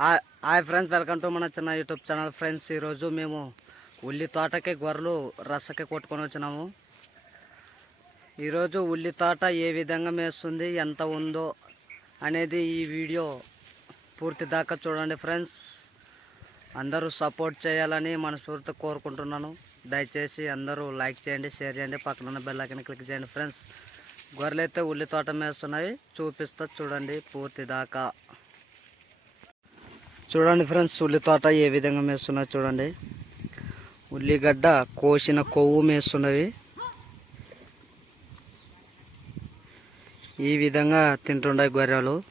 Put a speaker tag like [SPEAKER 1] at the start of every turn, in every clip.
[SPEAKER 1] Hi hi friends welcome to మన చిన్న YouTube channel. Friends ఈరోజు మేము ఉల్లి తోటకి గొర్రెలు రసకి కొట్టుకొని వచ్చినాము. ఈరోజు ఉల్లి తోట ఏ విధంగా మేస్తుంది ఎంత ఉందో అనేది ఈ వీడియో పూర్తి దాకా చూడండి ఫ్రెండ్స్. అందరూ సపోర్ట్ చేయాలని మనస్ఫూర్తి కోరుకుంటున్నాను. దయచేసి అందరూ లైక్ చేయండి షేర్ చేయండి. పక్కన ఉన్న బెల్ క్లిక్ చేయండి ఫ్రెండ్స్. గొర్రెలు అయితే ఉల్లి తోట మేస్తున్నాయి. చూపిస్తా చూడండి పూర్తి దాకా. చూడండి ఫ్రెండ్స్ ఉల్లి తోట ఏ విధంగా మేస్తున్నారు చూడండి. ఉల్లిగడ్డ కోసిన కొవ్వు మేస్తున్నవి ఈ విధంగా తింటుండే గొర్రెలు.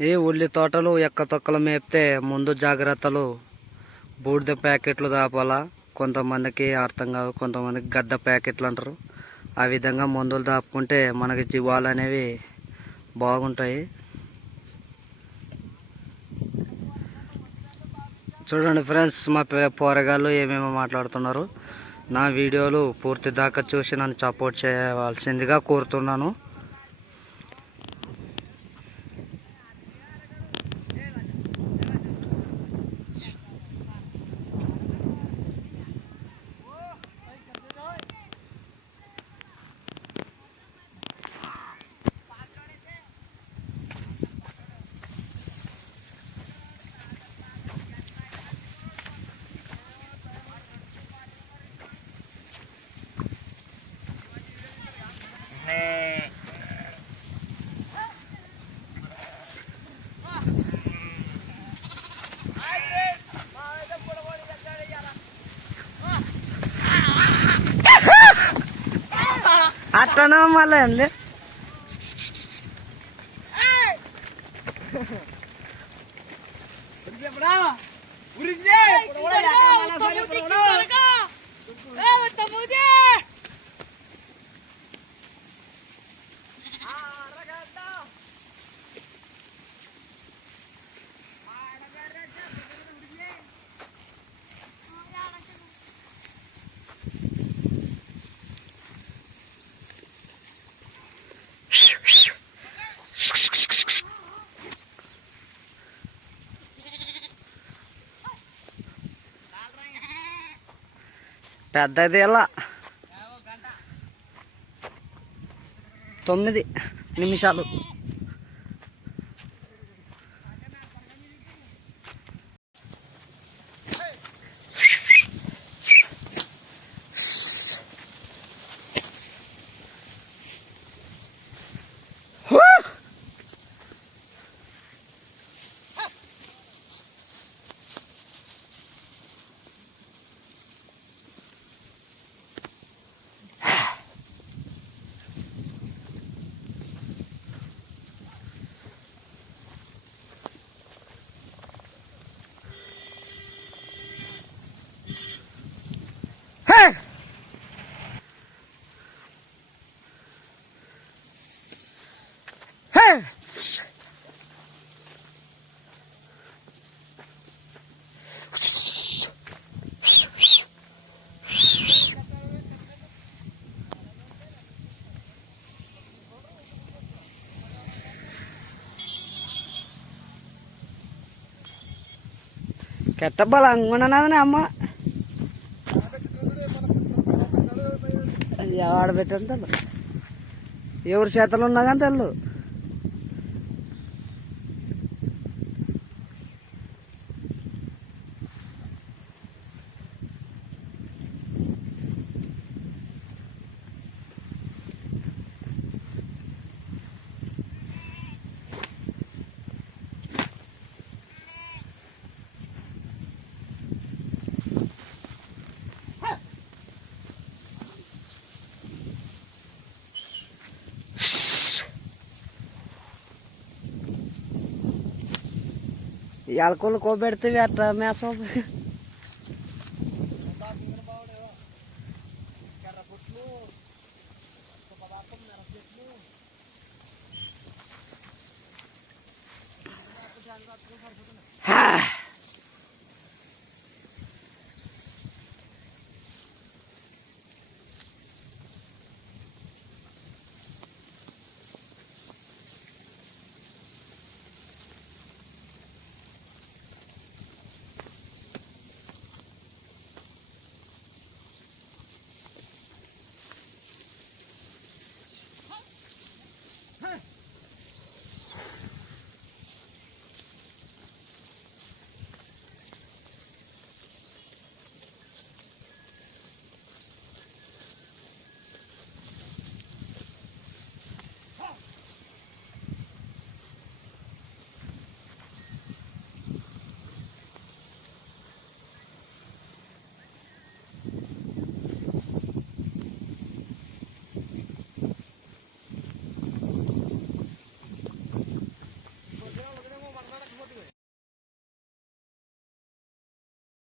[SPEAKER 1] ఈ ఉల్లి తోటలు ఎక్క తొక్కలు మేపితే ముందు జాగ్రత్తలు బూడిద ప్యాకెట్లు దాపాలా. కొంతమందికి అర్థం కాదు కొంతమందికి గద్ద ప్యాకెట్లు అంటారు. ఆ విధంగా మందులు దాపుకుంటే మనకి జీవాలు అనేవి బాగుంటాయి. చూడండి ఫ్రెండ్స్ మా పే- పోరగాళ్ళు ఏమేమో మాట్లాడుతున్నారు. నా వీడియోలు పూర్తి దాకా చూసి నన్ను సపోర్ట్ చేయవలసిందిగా కోరుతున్నాను. అట్టనా మళ్ళీ అండి పెద్దది ఎలా తొమ్మిది నిమిషాలు. கெட்டப்பால் అంగుననాదనే అమ్మ ఆడబెట్టంటే ఎవరి చేతలు ఉన్నా కానీ తెలు ಎಳ್ಕೊಂಡು ಹೋಗ್ಬೇಡ್ತೀವಿ ಅಟ್ಟ ಮ್ಯಾಸ್ ಹೋಗ್ಬೇಕು ಹಾ